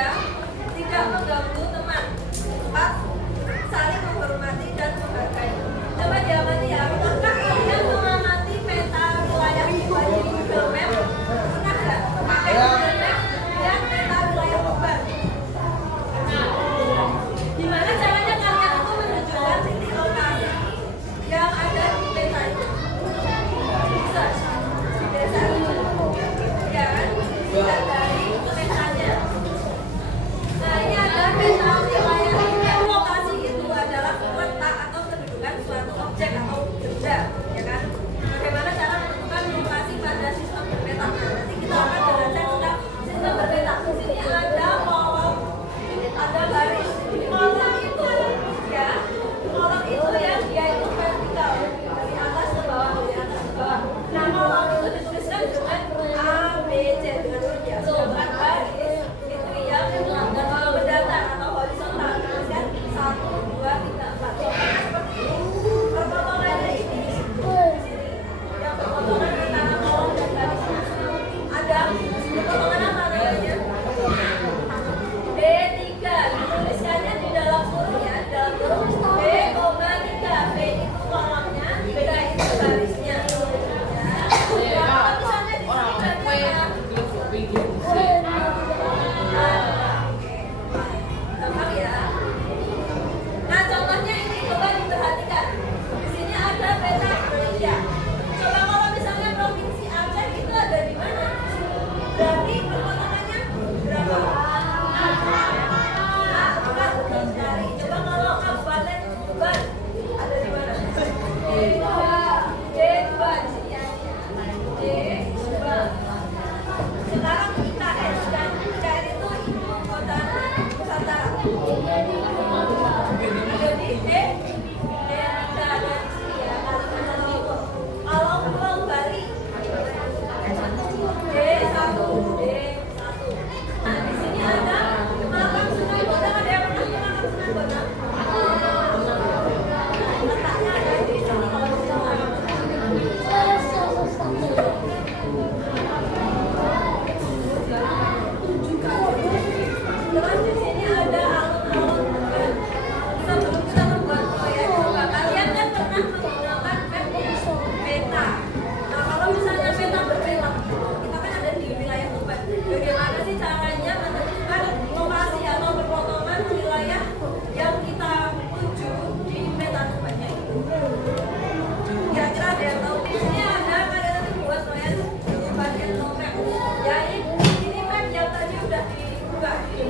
3, tidak mengganggu teman. 4, saling menghormati dan menghargai. Coba diamati ya, apakah kalian mengamati peta wilayah di Google Map? Pernah nggak pakai Google Map dan peta wilayah Tuban? Gimana caranya kalian itu menunjukkan titik lokasi yang ada di peta itu? Bisa desa itu, ya kan? Bisa dari petanya. Nah, ini ada peta wilayah. Lokasi itu adalah letak atau kedudukan suatu objek atau benda, ya kan? Bagaimana cara menentukan lokasi pada sistem berpeta? Nanti kita akan belajar tentang sistem berpeta. Di sini ada kolom, ada garis. Kolom itu, ya, kolom itu ya dia itu vertikal dari atas ke bawah, dari atas ke bawah. Nah, kolom itu dituliskan dengan A, B, C dengan huruf ya. Sedangkan garis itu yang mendatar atau horizontal, kan? 1, 2, 3, 4. Contohnya seperti ini. Perpotongannya ini di sini, yang perpotongan antara kolom dan garis. Ada perpotongan apa namanya? B3. Dituliskannya di dalam kurung ya, di dalam kurung B,3. B itu kolomnya, 3 itu garisnya. Ya. Kalau misalnya di sini berarti apa? Gampang ya. Nah, contohnya ini coba diperhatikan. Di sini ada peta Indonesia. Coba kalau misalnya provinsi Aceh itu ada di mana? Berarti perpotongannya berapa? Bukan sekali. Coba kalau Kabupaten Tuban ada di mana? D2 di sini aja. D2. Sekarang IKN dan IKN itu ibu kota Nusantara. Ada di D3 ada di sini ya, Kalimantan Timur. Kalau Pulau Bali D1. Nah, di sini ada Makam Sungai Bonang. Ada yang pernah ke Makam Sungai Bonang? Letaknya ada di sini kalau di sini. Terus di sini ada alun-alun Tuban. Sebelum kita membuat proyek, coba kalian kan pernah menggunakan peta. Nah, kalau misalnya peta berbelok, kita kan ada di wilayah Tuban. Bagaimana sih caranya menentukan lokasi atau perpotongan wilayah yang kita tuju di peta Tubannya itu? Kira-kira ada yang tahu? Di sini ada, kalian nanti buat proyek Tuban Ethno Map. Ya, ini map yang tadi udah dibuka di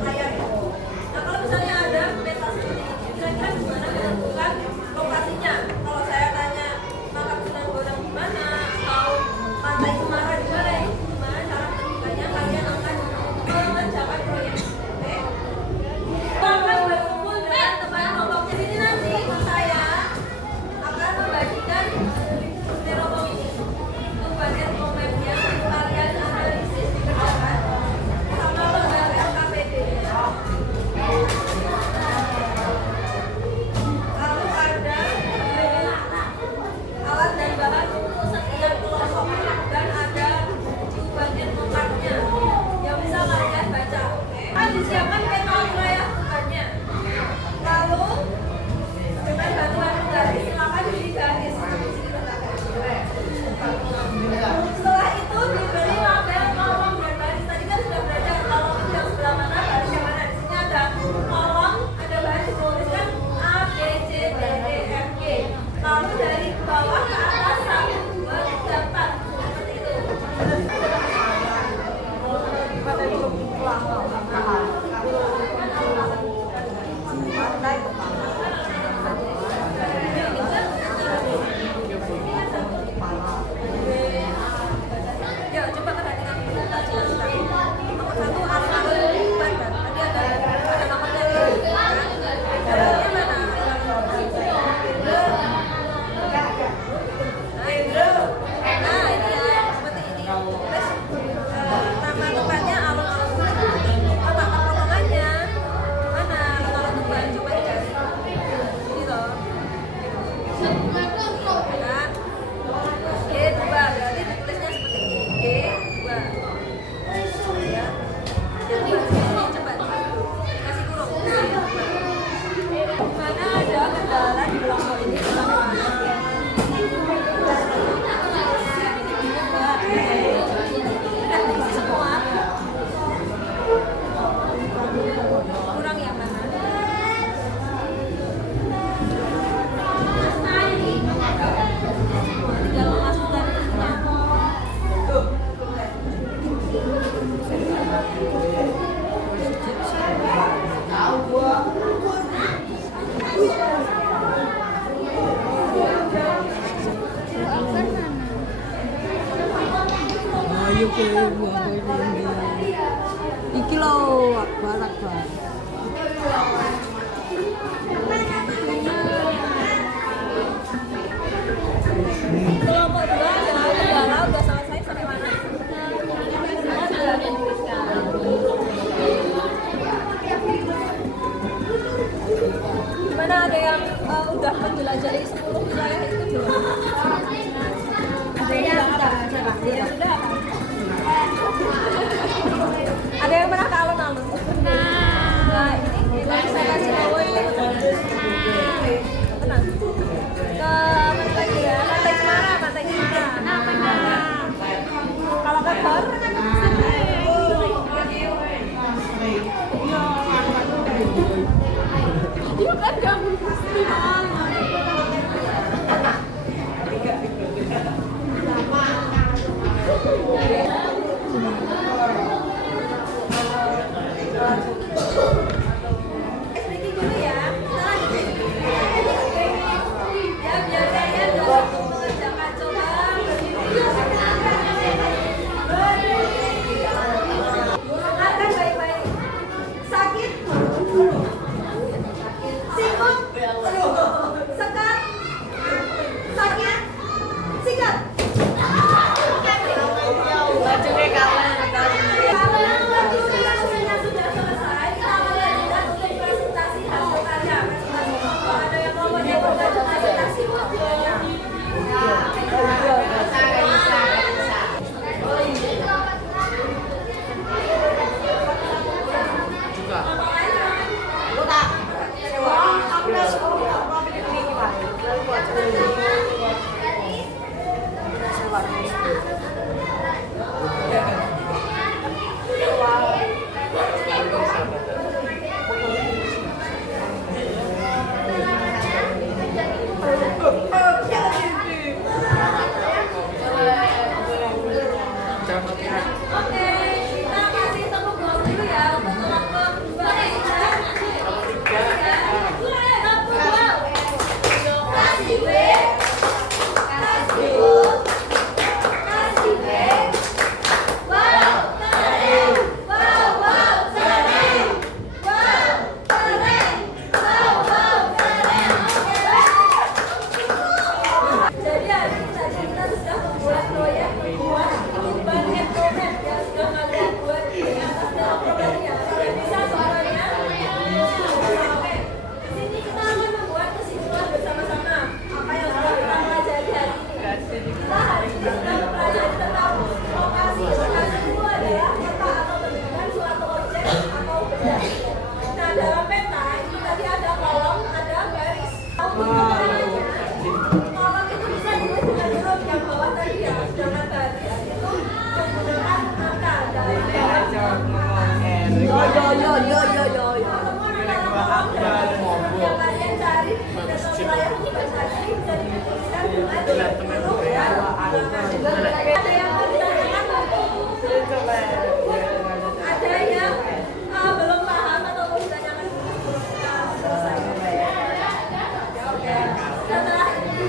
layar itu. Nah, kalau misalnya ada peta seperti ini, kira-kira gimana menentukan lokasinya? Kalau saya tanya Makam Sunan Bonang di mana, atau Pantai Cemara di mana, itu gimana cara menentukannya? Kalian akan mengerjakan proyek. Oke? Akan berkumpul dengan teman kelompok. Di sini nanti saya akan membagikan teropong ini. Tuban Ethno Map-nya kalian analisis dikerjakan sama lembaga LKPD. Lalu ada alat dan bahan untuk setiap kelompok dan ada Tuban Ethno Map-nya yang bisa kalian baca. Kan disiapkan peta wilayah Tubannya. Lalu dengan bantuan garis silakan digaris. Setelah itu diberi label kolom dan baris. Tadi kan sudah belajar kolom itu yang sebelah mana, baris yang mana. Di sini ada kolom, ada baris tuliskan A, B, C, D, E, F, G. Lalu dari bawah ke atas 1, 2, 3, 4. Seperti itu. Akbar, Akbar. Kelompok 2 udah selesai sampai mana? Gimana, ada yang udah menjelajahi 10 wilayah itu belum? Ada yang sudah, Ya sudah. Ada yang pernah ke alun-alun? Nah, ini bisa kasih tahu ini. Tenang. Ke mana lagi ya? Pantai Cemara, Pantai Cemara. Kalau ke Gor? Yuk kan kamu. Sedikit dulu ya. Ya biar saya dapat mengerjakan coba. Dengarkan baik-baik. Sakit. Singkong. Sekat. Sakit. Sikat. Oke, kita kasih tepuk tangan dulu ya untuk kelompok 2 ya. Kasih B, kasih U, kasih B. Wow, keren. Wow, keren. Wow, keren. Wow, keren. Jadi hari ini saja kita sudah membuat proyek ban headphone yang sudah kalian buat di atas dalam programnya. Kalian bisa soalnya. Oke, di sini kita akan membuat kesimpulan bersama-sama apa yang sudah kita pelajari hari ini. Kita hari ini sudah mempelajari tentang lokasi. Lokasi itu adalah peta atau bentukan suatu objek atau benda. Nah, dalam peta itu tadi ada kolom, ada garis. Kolom itu bisa ditulis dengan huruf yang bawah tadi ya, sedangkan garis itu menggunakan angka dari yo. Yang kalian cari dan wilayah tugas tadi bisa dituliskan dengan huruf dan ulangan. Ada yang mau ditanyakan? Ada yang belum paham atau mau ditanyakan? Selesai. Oke. Setelah ini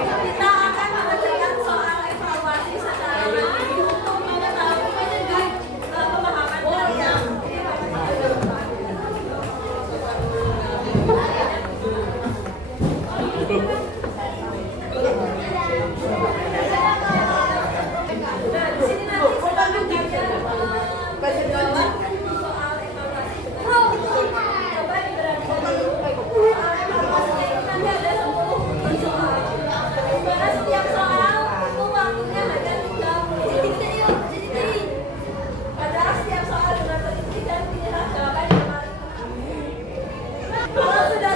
kita akan mengerjakan soal evaluasi secara mandiri untuk mengetahui pemahaman kalian. Nah, di sini nanti silakan kalian jawab soal evaluasi dengan coba diberanikan dulu. Soal evaluasi ini nanti ada 10 soal. Dimana setiap soal itu waktunya hanya 30 detik. Padahal setiap soal dengan teliti dan pilihan jawaban yang paling tepat. Kalau sudah